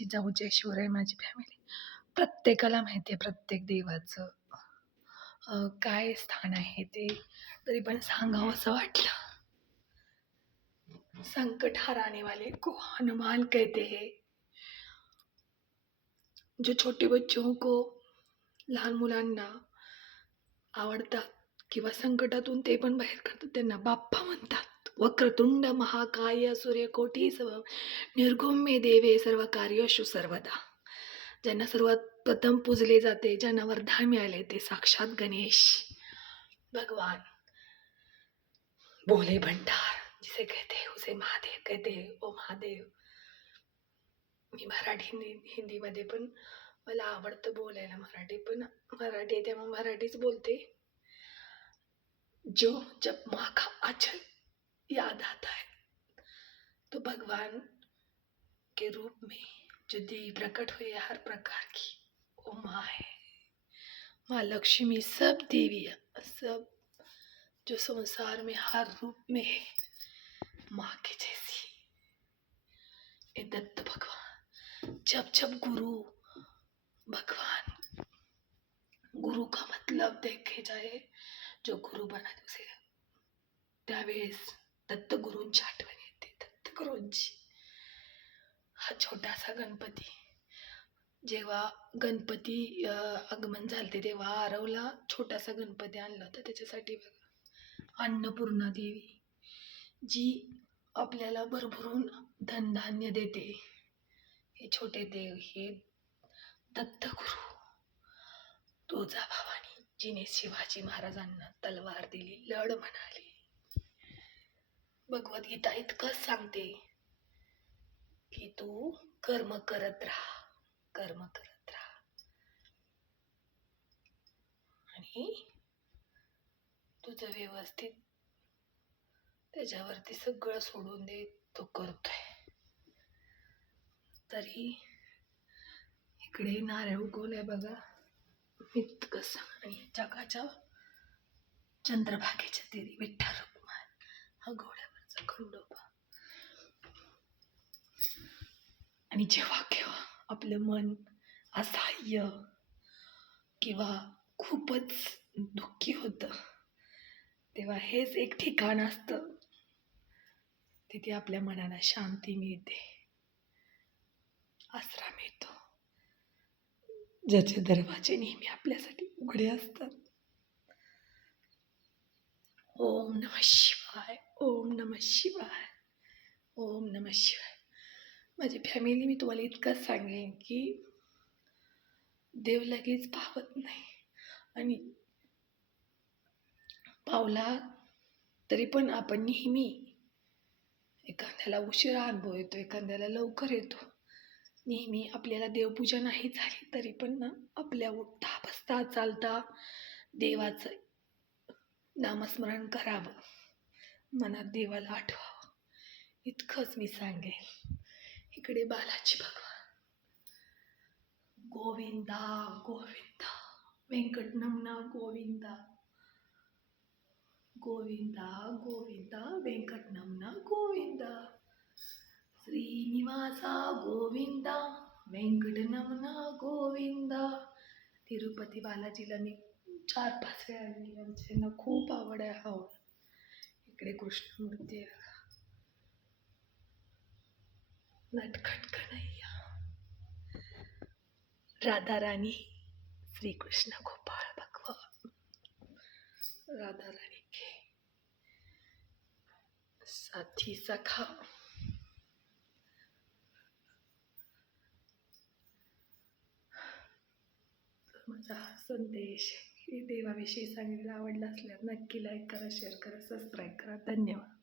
जिजाऊचे शिवराय माझी फॅमिली प्रत्येकाला माहिती आहे प्रत्येक देवाचं काय स्थान आहे ते. तरी पण सांगावं असं वाटलं. संकट हराने वाले को हनुमान कहते हैं. जो छोटे बच्चों को लहान मुलांना आवडतात किंवा संकटातून ते पण बाहेर काढतात त्यांना बाप्पा म्हणतात. वक्रतुंड महाकाय सूर्यकोटी सव निर्गुम्य देवे सर्व कार्यशु सर्वदा ज्यांना सर्वात प्रथम पूजले जाते ज्यांना वरदान मिळाले ते साक्षात गणेश भगवान भोले भंडार जिसे कहते उसे महादेव कहते ओ महादेव मी मराठी हिंदी हिंदीमध्ये पण मला आवडतं बोलायला मराठी पण मराठी आहे त्यामुळे मराठीच बोलते जो जप माखा अचल याद आता है। तो भगवान के रूप में जो देवी प्रकट हुई है हर प्रकार की, वो माँ है। माँ लक्ष्मी, सब देवी सब जो संसार में हर रूप में है, माँ के जैसी। ये दत्त भगवान, जब जब गुरु, भगवान, गुरु का मतलब देखे जाए, जो गुरु बना उसे दत्तगुरूंची आठवण येते. दत्तगुरूंची. हा छोटासा गणपती. जेव्हा गणपती आगमन झालते तेव्हा आरवला छोटासा गणपती आणला होता. त्याच्यासाठी बघा अन्नपूर्णा देवी जी आपल्याला भरभरून धनधान्य देते. हे छोटे देव हे दत्तगुरु. तुळजाभवानी जिने शिवाजी महाराजांना तलवार दिली लढ म्हणाली. भगवद्गीता इतकंच सांगते की तू कर्म करत राहा कर्म करत राहा. आणि तुझं व्यवस्थित त्याच्यावरती सगळं सोडून दे तो करतोय. तरी इकडे नारळ उगवलाय बघा. इतकंच आणि जगाच्या चंद्रभागेच्या तिरी विठ्ठल रुक्मान हा घोड्यावरचा खंडोबा. आणि जेव्हा केव्हा आपलं मन असहाय्य किंवा खूपच दुःखी होतं तेव्हा हेच एक ठिकाण असतं. तिथे आपल्या मनाला शांती मिळते. आसरा मिळतो. ज्याचे दरवाजे नेहमी आपल्यासाठी उघडे असतात. ओम नम शिवाय. नम शिवाय. ओम नम शिवाय. माझी फॅमिली मी तुम्हाला इतकंच सांगेन की देव लगेच पावत नाही. आणि पावला तरी पण आपण नेहमी एखाद्याला उशिरा अनुभव येतो एखाद्याला लवकर येतो. नेहमी आपल्याला देवपूजा नाही झाली तरी पण ना आपल्या उठता बसता चालता देवाचं नामस्मरण करावं. मनात देवाला आठवावं. इतकंच मी सांगेन. इकडे बालाजी भगवान. गोविंदा गोविंदा. व्यंकटनमना गोविंदा. गोविंदा गोविंदा. व्यंकटनमना गोविंदा. श्रीनिवासा गोविंदा. व्यंकटनमना गोविंदा. तिरुपती बालाजीला मी चार पाच वेळा गेली आमच्यांना खूप आवड आहे हो इकडे कृष्णमूर्ती आहे बघा. नटखट कन्हैया राधा राणी श्रीकृष्ण गोपाळ भगवान राधा राणी के साथी सखा माझा हा संदेश हे देवाविषयी सांगितलं आवडला असल्यास नक्की लाईक करा शेअर करा सबस्क्राईब करा. धन्यवाद.